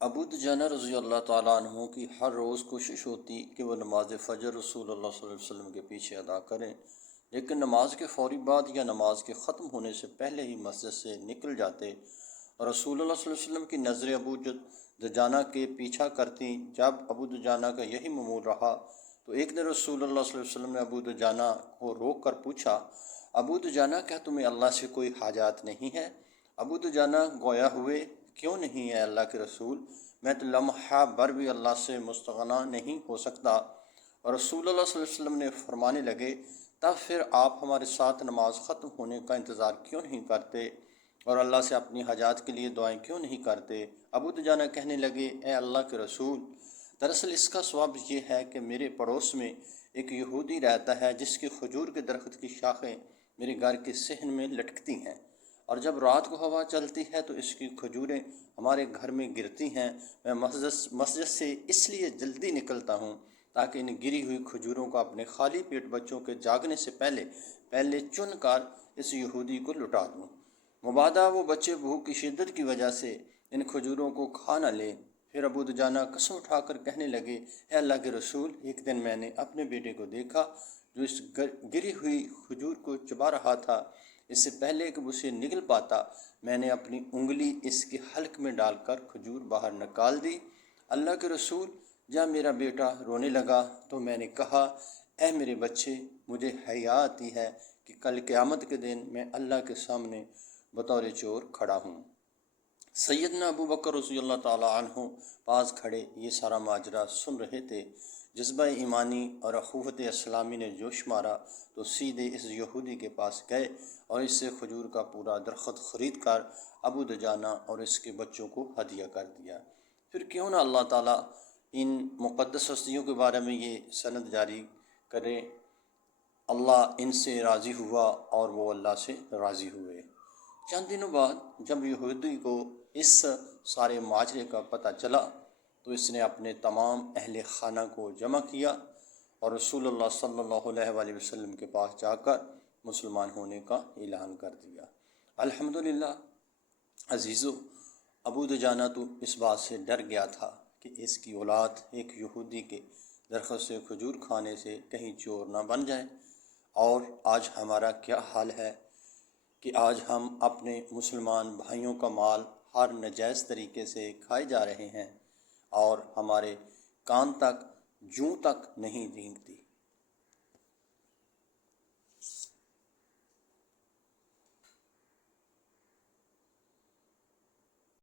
ابو دجانہ رضی اللہ تعالیٰ عنہ کی ہر روز کوشش ہوتی کہ وہ نماز فجر رسول اللہ صلی اللہ علیہ وسلم کے پیچھے ادا کریں، لیکن نماز کے فوری بعد یا نماز کے ختم ہونے سے پہلے ہی مسجد سے نکل جاتے اور رسول اللہ صلی اللہ علیہ وسلم کی نظریں ابو دجانہ کے پیچھا کرتی۔ جب ابو دجانہ کا یہی معمول رہا تو ایک دن رسول اللہ صلی اللہ علیہ وسلم نے ابو دجانہ کو روک کر پوچھا، ابو دجانہ کیا تمہیں اللہ سے کوئی حاجات نہیں ہے؟ ابو دجانہ گویا ہوئے، کیوں نہیں ہے اللہ کے رسول، میں تو لمحہ بھر بھی اللہ سے مستغنی نہیں ہو سکتا۔ اور رسول اللہ صلی اللہ علیہ وسلم نے فرمانے لگے، تب پھر آپ ہمارے ساتھ نماز ختم ہونے کا انتظار کیوں نہیں کرتے اور اللہ سے اپنی حاجات کے لیے دعائیں کیوں نہیں کرتے؟ ابو دجانہ کہنے لگے، اے اللہ کے رسول، دراصل اس کا سبب یہ ہے کہ میرے پڑوس میں ایک یہودی رہتا ہے جس کی کھجور کے درخت کی شاخیں میرے گھر کے صحن میں لٹکتی ہیں، اور جب رات کو ہوا چلتی ہے تو اس کی کھجوریں ہمارے گھر میں گرتی ہیں۔ میں مسجد سے اس لیے جلدی نکلتا ہوں تاکہ ان گری ہوئی کھجوروں کو اپنے خالی پیٹ بچوں کے جاگنے سے پہلے چن کر اس یہودی کو لٹا دوں، مبادا وہ بچے بھوک کی شدت کی وجہ سے ان کھجوروں کو کھا نہ لیں۔ پھر ابو دجانہ قسم اٹھا کر کہنے لگے، اے اللہ کے رسول، ایک دن میں نے اپنے بیٹے کو دیکھا جو اس گری ہوئی کھجور کو چبا رہا تھا۔ اس سے پہلے کہ اسے نگل پاتا، میں نے اپنی انگلی اس کے حلق میں ڈال کر کھجور باہر نکال دی۔ اللہ کے رسول، جب میرا بیٹا رونے لگا تو میں نے کہا، اے میرے بچے، مجھے حیا آتی ہے کہ کل قیامت کے دن میں اللہ کے سامنے بطور چور کھڑا ہوں۔ سیدنا ابو بکر رضی اللہ تعالیٰ عنہ پاس کھڑے یہ سارا ماجرا سن رہے تھے۔ جذبہ ایمانی اور اخوت اسلامی نے جوش مارا تو سیدھے اس یہودی کے پاس گئے اور اس سے کھجور کا پورا درخت خرید کر ابو دجانہ اور اس کے بچوں کو ہدیہ کر دیا۔ پھر کیوں نہ اللہ تعالیٰ ان مقدس ہستیوں کے بارے میں یہ سند جاری کرے، اللہ ان سے راضی ہوا اور وہ اللہ سے راضی ہوئے۔ چند دنوں بعد جب یہودی کو اس سارے ماجرے کا پتہ چلا تو اس نے اپنے تمام اہل خانہ کو جمع کیا اور رسول اللہ صلی اللہ علیہ وآلہ وسلم کے پاس جا کر مسلمان ہونے کا اعلان کر دیا۔ الحمدللہ عزیزو، ابو دجانہ تو اس بات سے ڈر گیا تھا کہ اس کی اولاد ایک یہودی کے درخت سے کھجور کھانے سے کہیں چور نہ بن جائے، اور آج ہمارا کیا حال ہے کہ آج ہم اپنے مسلمان بھائیوں کا مال ہر ناجائز طریقے سے کھائے جا رہے ہیں اور ہمارے کان تک جوں تک نہیں رینگتی۔